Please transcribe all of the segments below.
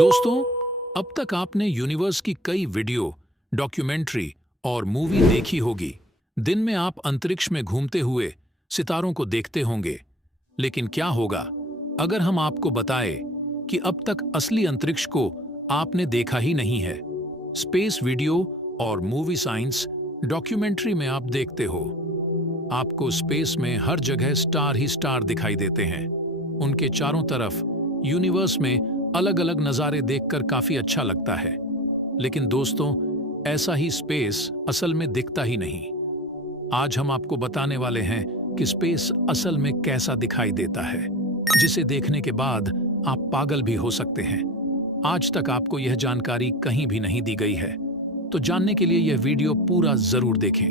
दोस्तों, अब तक आपने यूनिवर्स की कई वीडियो, डॉक्यूमेंट्री और मूवी देखी होगी। दिन में आप अंतरिक्ष में घूमते हुए सितारों को देखते होंगे। लेकिन क्या होगा अगर हम आपको बताएं कि अब तक असली अंतरिक्ष को आपने देखा ही नहीं है? स्पेस वीडियो और मूवी साइंस डॉक्यूमेंट्री में आप देखते हो, आपको स्पेस में हर जगह स्टार ही स्टार दिखाई देते हैं। उनके चारों तरफ यूनिवर्स में अलग अलग नज़ारे देखकर काफी अच्छा लगता है। लेकिन दोस्तों, ऐसा ही स्पेस असल में दिखता ही नहीं। आज हम आपको बताने वाले हैं कि स्पेस असल में कैसा दिखाई देता है, जिसे देखने के बाद आप पागल भी हो सकते हैं। आज तक आपको यह जानकारी कहीं भी नहीं दी गई है, तो जानने के लिए यह वीडियो पूरा जरूर देखें।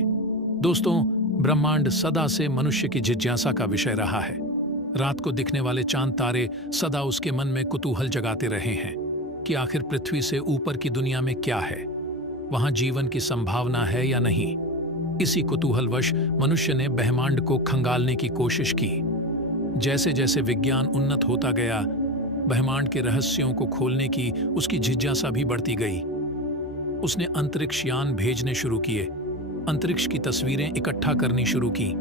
दोस्तों, ब्रह्मांड सदा से मनुष्य की जिज्ञासा का विषय रहा है। रात को दिखने वाले चांद तारे सदा उसके मन में कुतूहल जगाते रहे हैं कि आखिर पृथ्वी से ऊपर की दुनिया में क्या है, वहां जीवन की संभावना है या नहीं। इसी कुतूहलवश मनुष्य ने ब्रह्मांड को खंगालने की कोशिश की। जैसे जैसे विज्ञान उन्नत होता गया, ब्रह्मांड के रहस्यों को खोलने की उसकी जिज्ञासा भी बढ़ती गई। उसने अंतरिक्ष यान भेजने शुरू किए, अंतरिक्ष की तस्वीरें इकट्ठा करनी शुरू की।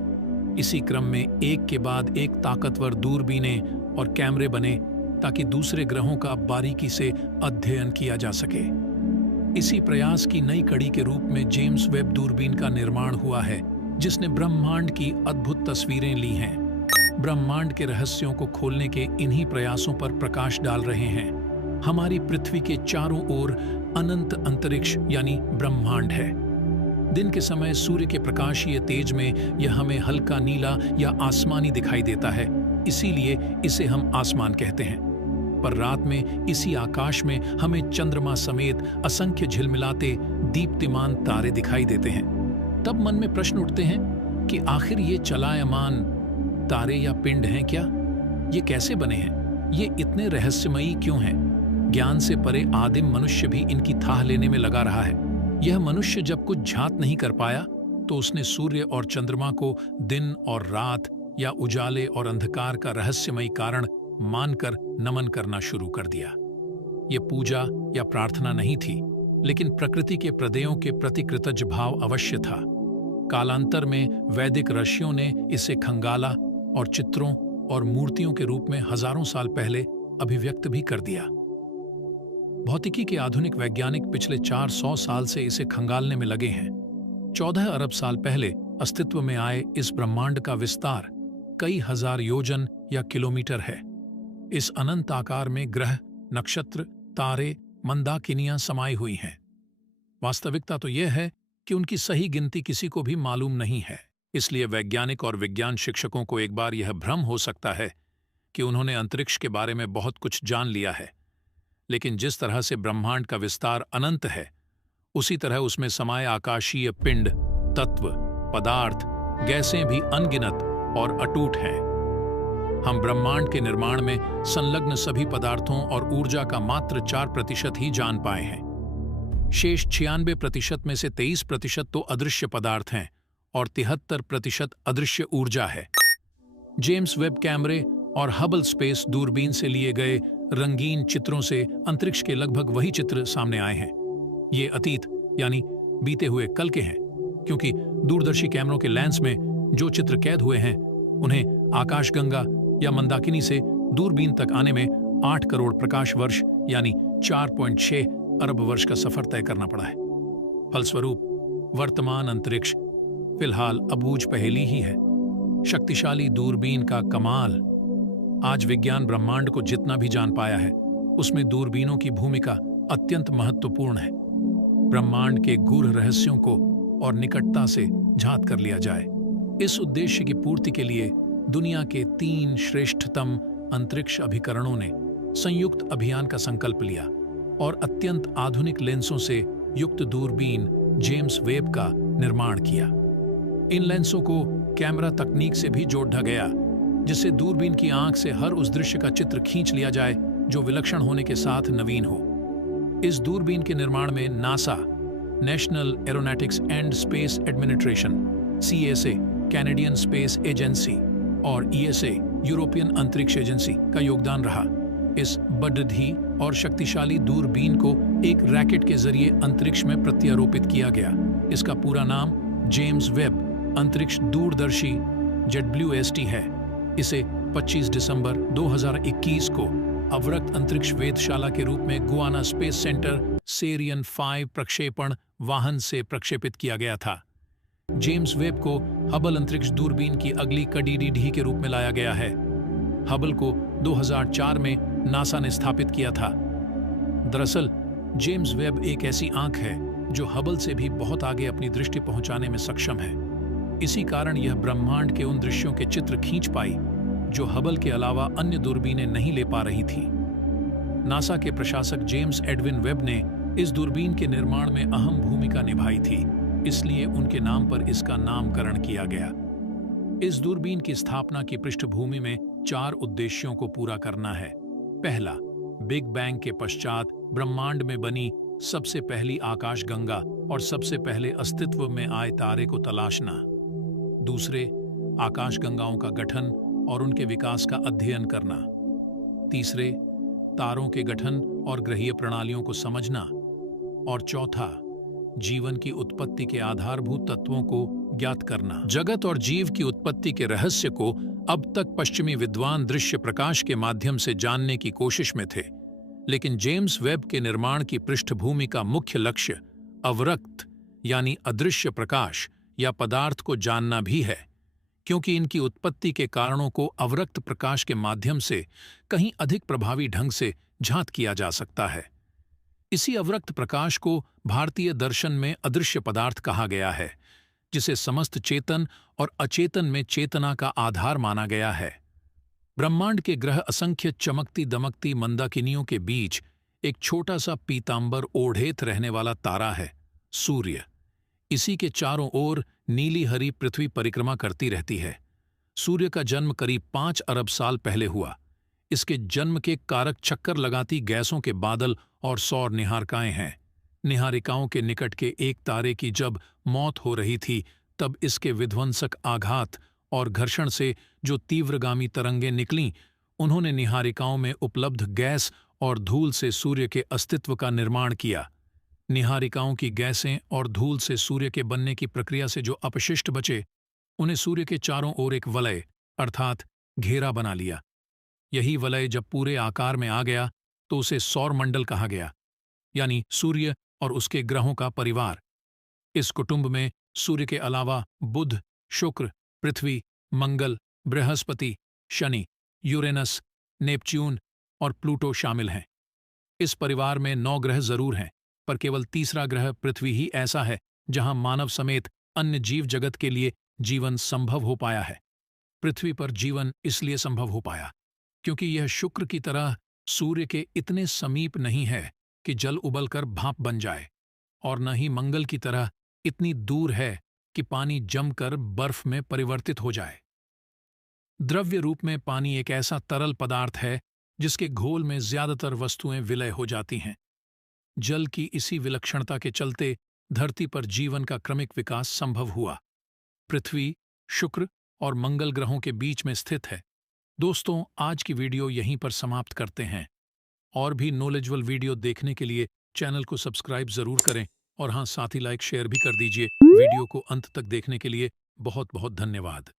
इसी क्रम में एक के बाद एक ताकतवर दूरबीनें और कैमरे बने ताकि दूसरे ग्रहों का बारीकी से अध्ययन किया जा सके। इसी प्रयास की नई कड़ी के रूप में जेम्स वेब दूरबीन का निर्माण हुआ है, जिसने ब्रह्मांड की अद्भुत तस्वीरें ली हैं। ब्रह्मांड के रहस्यों को खोलने के इन्हीं प्रयासों पर प्रकाश डाल रहे हैं। हमारी पृथ्वी के चारों ओर अनंत अंतरिक्ष यानी ब्रह्मांड है। दिन के समय सूर्य के प्रकाशीय तेज में यह हमें हल्का नीला या आसमानी दिखाई देता है, इसीलिए इसे हम आसमान कहते हैं। पर रात में इसी आकाश में हमें चंद्रमा समेत असंख्य झिलमिलाते दीप्तिमान तारे दिखाई देते हैं। तब मन में प्रश्न उठते हैं कि आखिर ये चलायमान तारे या पिंड हैं क्या? ये कैसे बने हैं? ये इतने रहस्यमयी क्यों हैं? ज्ञान से परे आदिम मनुष्य भी इनकी थाह लेने में लगा रहा है। यह मनुष्य जब कुछ झात नहीं कर पाया, तो उसने सूर्य और चंद्रमा को दिन और रात या उजाले और अंधकार का रहस्यमयी कारण मानकर नमन करना शुरू कर दिया। यह पूजा या प्रार्थना नहीं थी, लेकिन प्रकृति के प्रदेयों के प्रति कृतज्ञ भाव अवश्य था। कालांतर में वैदिक ऋषियों ने इसे खंगाला और चित्रों और मूर्तियों के रूप में हजारों साल पहले अभिव्यक्त भी कर दिया। भौतिकी के आधुनिक वैज्ञानिक पिछले 400 साल से इसे खंगालने में लगे हैं। 14 अरब साल पहले अस्तित्व में आए इस ब्रह्मांड का विस्तार कई हजार योजन या किलोमीटर है। इस अनंत आकार में ग्रह, नक्षत्र, तारे, मंदाकिनियां समाई हुई हैं। वास्तविकता तो यह है कि उनकी सही गिनती किसी को भी मालूम नहीं है। इसलिए वैज्ञानिक और विज्ञान शिक्षकों को एक बार यह भ्रम हो सकता है कि उन्होंने अंतरिक्ष के बारे में बहुत कुछ जान लिया है। लेकिन जिस तरह से ब्रह्मांड का विस्तार अनंत है, उसी तरह उसमें समाये आकाशीय पिंड, तत्व, पदार्थ, गैसें भी अनगिनत और अटूट हैं। हम ब्रह्मांड के निर्माण में संलग्न सभी पदार्थों और ऊर्जा का मात्र 4% ही जान पाए हैं। शेष 96% में से 23% तो अदृश्य पदार्थ हैं और 73% अदृश्य ऊर्जा है। जेम्स वेब कैमरे और हबल स्पेस दूरबीन से लिए गए रंगीन चित्रों से अंतरिक्ष के लगभग वही चित्र सामने आए हैं। ये अतीत यानी बीते हुए कल के हैं, क्योंकि दूरदर्शी कैमरों के लेंस में जो चित्र कैद हुए हैं, उन्हें आकाशगंगा या मंदाकिनी से दूरबीन तक आने में 8 करोड़ प्रकाश वर्ष यानी 4.6 अरब वर्ष का सफर तय करना पड़ा है। फलस्वरूप वर्तमान अंतरिक्ष फिलहाल अबूझ पहेली ही है। शक्तिशाली दूरबीन का कमाल। आज विज्ञान ब्रह्मांड को जितना भी जान पाया है, उसमें दूरबीनों की भूमिका अत्यंत महत्वपूर्ण है। ब्रह्मांड के गूढ़ रहस्यों को और निकटता से झांक कर लिया जाए। इस उद्देश्य की पूर्ति के लिए दुनिया के 3 श्रेष्ठतम अंतरिक्ष अभिकरणों ने संयुक्त अभियान का संकल्प लिया और अत्यंत आधुनिक लेंसों से युक्त दूरबीन जेम्स वेब का निर्माण किया। इन लेंसों को कैमरा तकनीक से भी जोड़ा गया, जिससे दूरबीन की आंख से हर उस दृश्य का चित्र खींच लिया जाए जो विलक्षण होने के साथ नवीन हो। इस दूरबीन के निर्माण में NASA, national aeronautics and space administration, CSA, Canadian space agency और ESA, यूरोपियन अंतरिक्ष एजेंसी का योगदान रहा। इस बढ़ी और शक्तिशाली दूरबीन को एक रैकेट के जरिए अंतरिक्ष में प्रत्यारोपित किया गया। इसका पूरा नाम जेम्स वेब अंतरिक्ष दूरदर्शी ZWST है। इसे 25 दिसंबर 2021 को अवरक्त अंतरिक्ष वेधशाला के रूप में गुआना स्पेस सेंटर सेरियन 5 प्रक्षेपण वाहन से प्रक्षेपित किया गया था। जेम्स वेब को हबल अंतरिक्ष दूरबीन की अगली कड़ी के रूप में लाया गया है। हबल को 2004 में नासा ने स्थापित किया था। दरअसल जेम्स वेब एक ऐसी आंख है जो हबल से भी बहुत आगे अपनी दृष्टि पहुंचाने में सक्षम है। इसी कारण यह ब्रह्मांड के उन दृश्यों के चित्र खींच पाई जो हबल के अलावा अन्य दूरबीनें नहीं ले पा रही थी। नासा के प्रशासक जेम्स एडविन वेब ने इस दूरबीन के निर्माण में अहम भूमिका निभाई थी, इसलिए उनके नाम पर इसका नामकरण किया गया। इस दूरबीन की स्थापना की पृष्ठभूमि में 4 उद्देश्यों को पूरा करना है। पहला, बिग बैंग के पश्चात ब्रह्मांड में बनी सबसे पहली आकाशगंगा और सबसे पहले अस्तित्व में आए तारे को तलाशना। दूसरे, आकाशगंगाओं का गठन और उनके विकास का अध्ययन करना। तीसरे, तारों के गठन और ग्रहीय प्रणालियों को समझना। और चौथा, जीवन की उत्पत्ति के आधारभूत तत्वों को ज्ञात करना। जगत और जीव की उत्पत्ति के रहस्य को अब तक पश्चिमी विद्वान दृश्य प्रकाश के माध्यम से जानने की कोशिश में थे, लेकिन जेम्स वेब के निर्माण की पृष्ठभूमि का मुख्य लक्ष्य अवरक्त यानी अदृश्य प्रकाश या पदार्थ को जानना भी है, क्योंकि इनकी उत्पत्ति के कारणों को अवरक्त प्रकाश के माध्यम से कहीं अधिक प्रभावी ढंग से झांत किया जा सकता है। इसी अवरक्त प्रकाश को भारतीय दर्शन में अदृश्य पदार्थ कहा गया है, जिसे समस्त चेतन और अचेतन में चेतना का आधार माना गया है। ब्रह्मांड के ग्रह असंख्य चमकती दमकती मंदाकिनियों के बीच एक छोटा सा पीतांबर ओढ़ेत रहने वाला तारा है, सूर्य। इसी के चारों ओर नीली हरी पृथ्वी परिक्रमा करती रहती है। सूर्य का जन्म करीब 5 अरब साल पहले हुआ। इसके जन्म के कारक चक्कर लगाती गैसों के बादल और सौर निहारिकाएं हैं। निहारिकाओं के निकट के एक तारे की जब मौत हो रही थी, तब इसके विध्वंसक आघात और घर्षण से जो तीव्रगामी तरंगें निकलीं, उन्होंने निहारिकाओं में उपलब्ध गैस और धूल से सूर्य के अस्तित्व का निर्माण किया। निहारिकाओं की गैसें और धूल से सूर्य के बनने की प्रक्रिया से जो अपशिष्ट बचे, उन्हें सूर्य के चारों ओर एक वलय अर्थात घेरा बना लिया। यही वलय जब पूरे आकार में आ गया तो उसे सौरमंडल कहा गया, यानी सूर्य और उसके ग्रहों का परिवार। इस कुटुंब में सूर्य के अलावा बुध, शुक्र, पृथ्वी, मंगल, बृहस्पति, शनि, यूरेनस, नेपच्यून और प्लूटो शामिल हैं। इस परिवार में 9 ग्रह जरूर हैं, पर केवल तीसरा ग्रह पृथ्वी ही ऐसा है जहां मानव समेत अन्य जीव जगत के लिए जीवन संभव हो पाया है। पृथ्वी पर जीवन इसलिए संभव हो पाया क्योंकि यह शुक्र की तरह सूर्य के इतने समीप नहीं है कि जल उबलकर भाप बन जाए, और न ही मंगल की तरह इतनी दूर है कि पानी जमकर बर्फ में परिवर्तित हो जाए। द्रव्य रूप में पानी एक ऐसा तरल पदार्थ है जिसके घोल में ज्यादातर वस्तुएं विलय हो जाती हैं। जल की इसी विलक्षणता के चलते धरती पर जीवन का क्रमिक विकास संभव हुआ। पृथ्वी, शुक्र और मंगल ग्रहों के बीच में स्थित है। दोस्तों, आज की वीडियो यहीं पर समाप्त करते हैं। और भी नॉलेजफुल वीडियो देखने के लिए चैनल को सब्सक्राइब जरूर करें, और हाँ, साथ ही लाइक शेयर भी कर दीजिए। वीडियो को अंत तक देखने के लिए बहुत बहुत धन्यवाद।